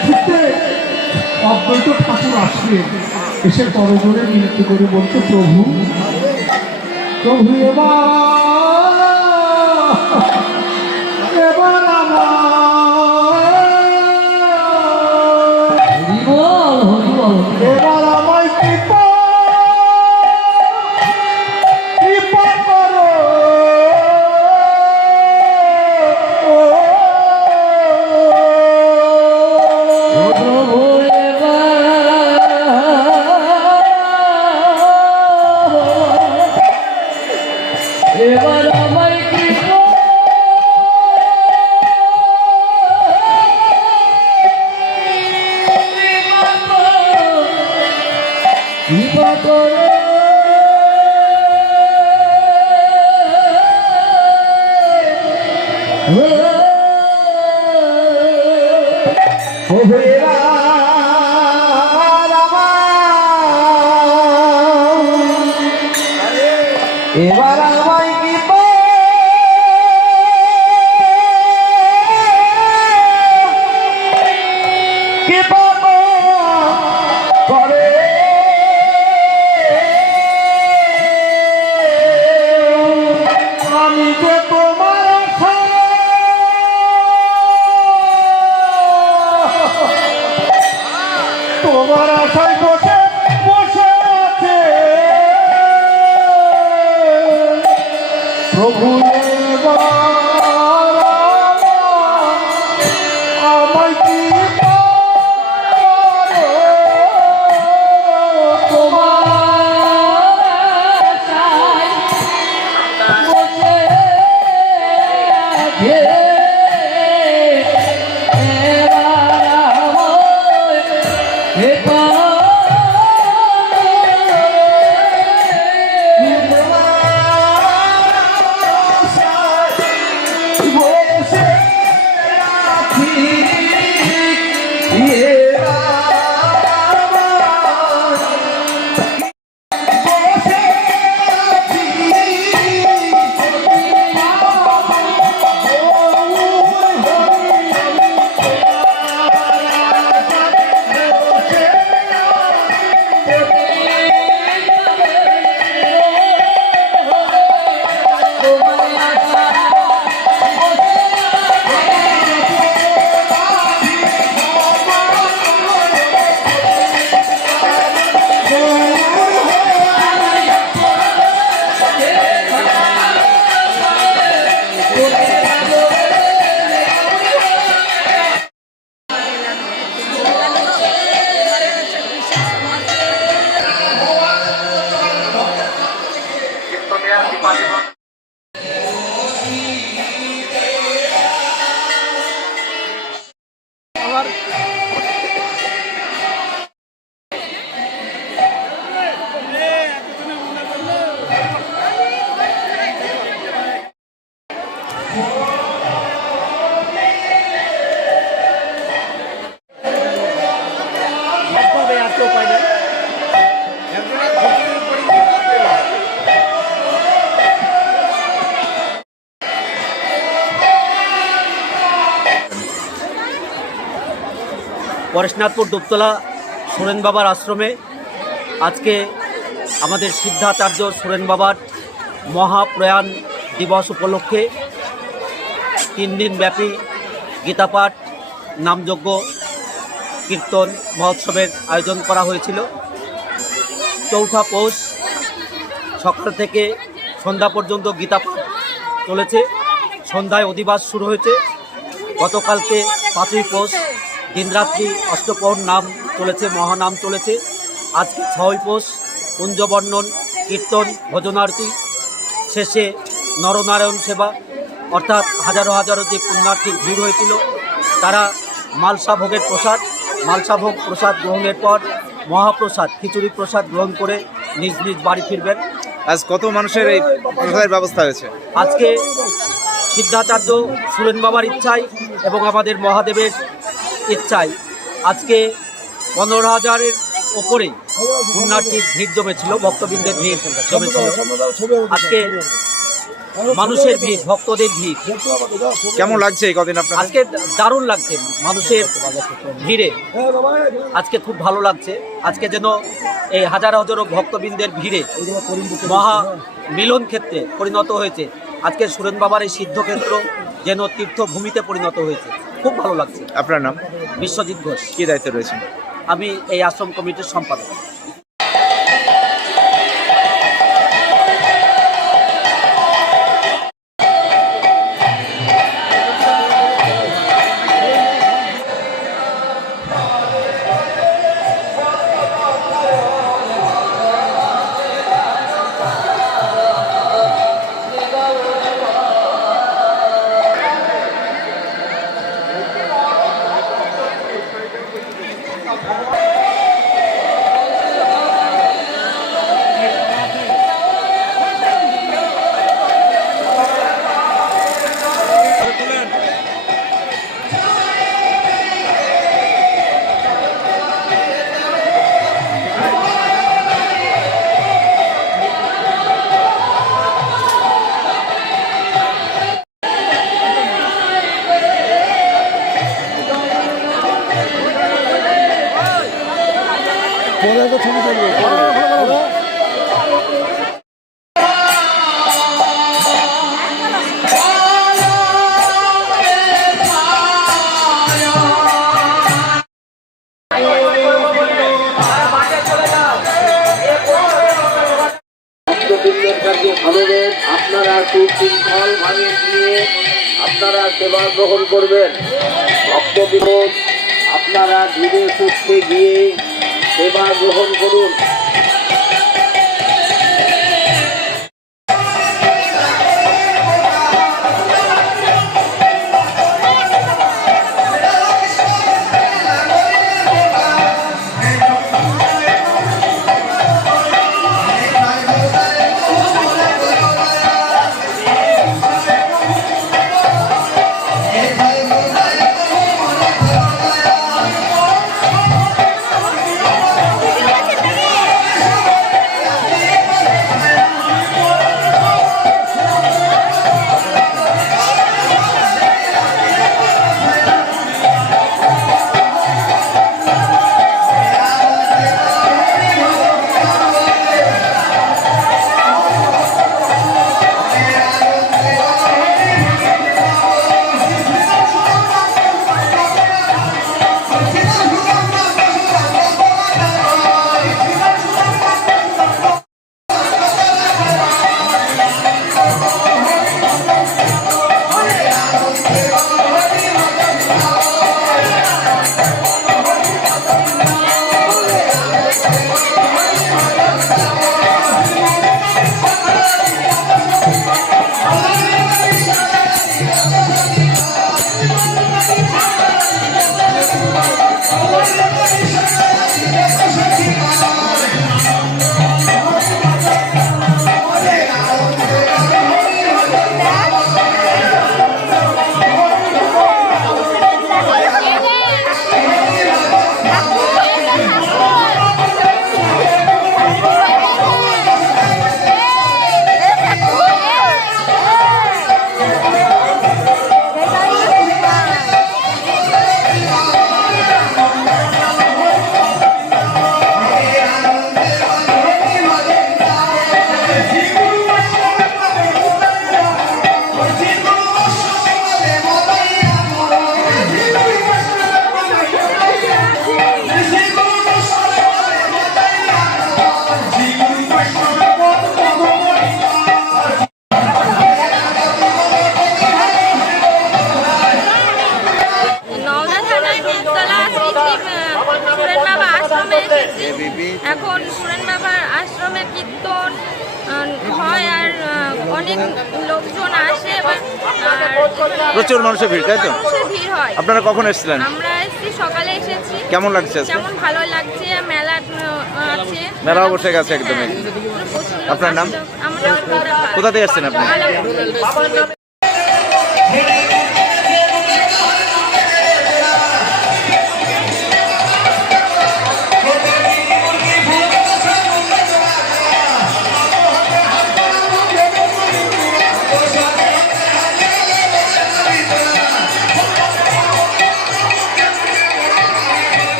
ক্ষেত্রে অদ্বৈত ঠাকুর আসবে এসে করজোরে মিনতি করে বলতো প্রভু প্রভু এবার সবাই কি পরেশনাথপুর দুপতলা সুরেন বাবার আশ্রমে আজকে আমাদের সিদ্ধাচার্য সুরেন বাবার মহাপ্রয়াণ দিবস উপলক্ষে তিন দিন ব্যাপী গীতাপাঠ, নামযজ্ঞ, কীর্তন, মহোৎসবের আয়োজন করা হয়েছিল। চৌঠা পৌষ সকাল থেকে সন্ধ্যা পর্যন্ত গীতাপাঠ চলেছে। সন্ধ্যায় অধিবাস শুরু হয়েছে। গতকালকে পাঁচই পৌষ, দিনরাত্রি অষ্টপ্রহর নাম চলেছে, মহানাম চলেছে। আজকে ছয় পৌষ কুঞ্জবর্ণন কীর্তন ভজনার্থী শেষে নরনারায়ণ সেবা অর্থাৎ হাজারো হাজারো যে পুণ্যার্থীর ভিড় হয়েছিল তারা মালসা ভোগের প্রসাদ মালসা ভোগ প্রসাদ গ্রহণের পর মহাপ্রসাদ খিচুড়ি প্রসাদ গ্রহণ করে নিজ নিজ বাড়ি ফিরবেন। আজ কত মানুষের এই প্রসাদের ব্যবস্থা হয়েছে? আজকে সিদ্ধাচার্য সুরেন বাবার ইচ্ছায় এবং আমাদের মহাদেবের ইচ্ছায় আজকে পনেরো হাজারের ওপরেই পুণ্যার্থীর ভিড় জমেছিল ভক্তবৃন্দের ভিড় জমেছিল। আজকে মানুষের ভিড় ভক্তদের ভিড়। কেমন লাগছে এই কদিন আপনার আজকে দারুণ লাগছে মানুষের ভিড়ে। আজকে খুব ভালো লাগছে। আজকে যেন এই হাজার হাজারো ভক্তবৃন্দের ভিড়ে মহা মিলন ক্ষেত্রে পরিণত হয়েছে। আজকে সুরেন বাবার এই সিদ্ধক্ষেত্র যেন তীর্থভূমিতে পরিণত হয়েছে। খুব ভালো লাগছে। আপনার নাম? বিশ্বজিৎ ঘোষ। কি দায়িত্ব রয়েছে আমি এই আশ্রম কমিটির সম্পাদক। ভক্তবৃন্দের কাছে অনুরোধ আপনারা সুশৃঙ্খল ভাবে নিয়ে আপনারা সেবা গ্রহণ করবেন। ভক্তবিরোধ আপনারা ধীরে সুস্থে গিয়ে সেবা গ্রহণ করুন। প্রচুর মানুষের ভিড়, তাই তো? আপনারা কখন এসেছিলেন? আমরা এসেছি সকালে এসেছি। কেমন লাগছে আজকে? কেমন ভালো লাগছে মেলা আছে। বসে গেছে একদমই। আপনার নাম? কোথা থেকে আসছেন আপনি?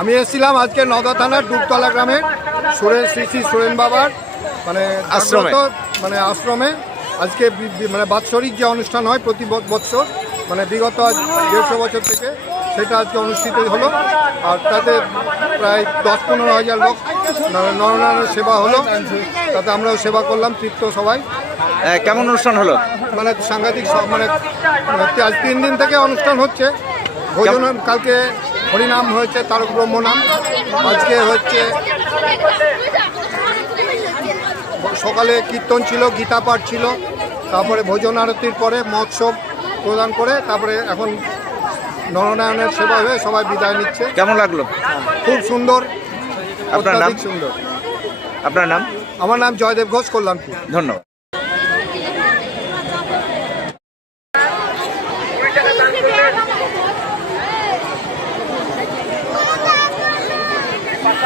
আমি এসেছিলাম আজকে নদা থানার ডুবতলা গ্রামের সুরেন শ্রী শ্রী সুরেন বাবার মানে আশ্রমে। মানে আশ্রমে। আজকে মানে বাৎসরিক যে অনুষ্ঠান হয় প্রতি বৎসর মানে বিগত আজ দেড়শো বছর থেকে সেটা আজকে অনুষ্ঠিত হলো। আর তাতে প্রায় দশ পনেরো হাজার লোক নরনারায়ণের সেবা হলো। তাতে আমরাও সেবা করলাম তৃপ্ত সবাই। কেমন অনুষ্ঠান হলো? মানে সাংঘাতিক সব মানে মানে আজ তিন দিন থেকে অনুষ্ঠান হচ্ছে। ভোজন কালকে হরিনাম হয়েছে তারক ব্রহ্ম নাম। আজকে হচ্ছে সকালে কীর্তন ছিল গীতা পাঠ ছিল তারপরে ভোজন আরতির পরে মহোৎসব প্রদান করে তারপরে এখন নরনারায়ণের সেবা হয়ে সবাই বিদায় নিচ্ছে। কেমন লাগল? খুব সুন্দর আপনার নাম? সুন্দর। আপনার নাম? আমার নাম জয়দেব ঘোষ কল্যাণপুর। ধন্যবাদ।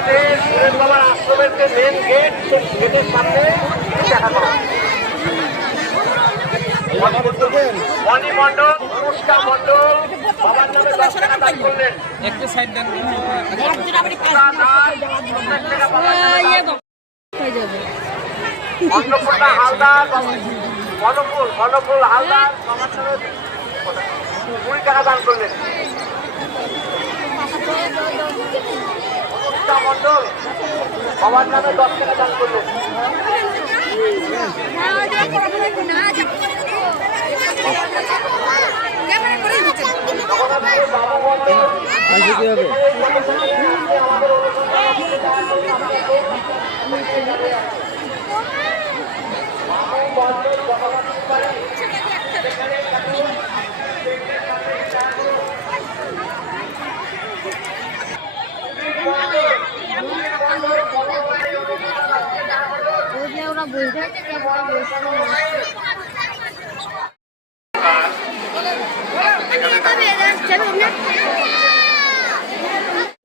আমাদের সুরেশ বাবার আশ্রমের যে মেন গেট সেই গেটের সামনে দেখা করো মণি মণ্ডল অনুষ্কা মণ্ডল বাবার নামে দশ টাকা দান করলেন। একটু সাইড দেন অন্নপূর্ণা হালদার মনফুল মনফুল হালদার নামে কুড়ি টাকা দান করলেন। অনুষ্কা মণ্ডল বাবার নামে দশ টাকা দান করলেন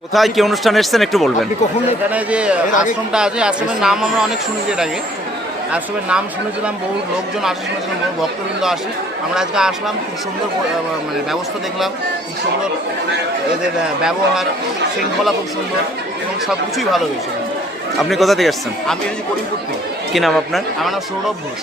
কোথায় কি অনুষ্ঠান এসেছেন একটু বলবেন? এখানে যে আশ্রমটা আছে আশ্রমের নাম আমরা অনেক শুনেছি এর আগে। আশ্রমের নাম শুনেছিলাম বহু লোকজন আসে শুনেছিলাম বহু ভক্তবৃন্দ আসে। আমরা আজকে আসলাম খুব সুন্দর মানে ব্যবস্থা দেখলাম খুব সুন্দর এদের ব্যবহার শৃঙ্খলা খুব সুন্দর এবং সব কিছুই ভালো হয়েছে। আপনি কোথা থেকে আসছেন আমি করিমপুর থেকে। কি নাম আপনার? আমার নাম Sourav Ghosh.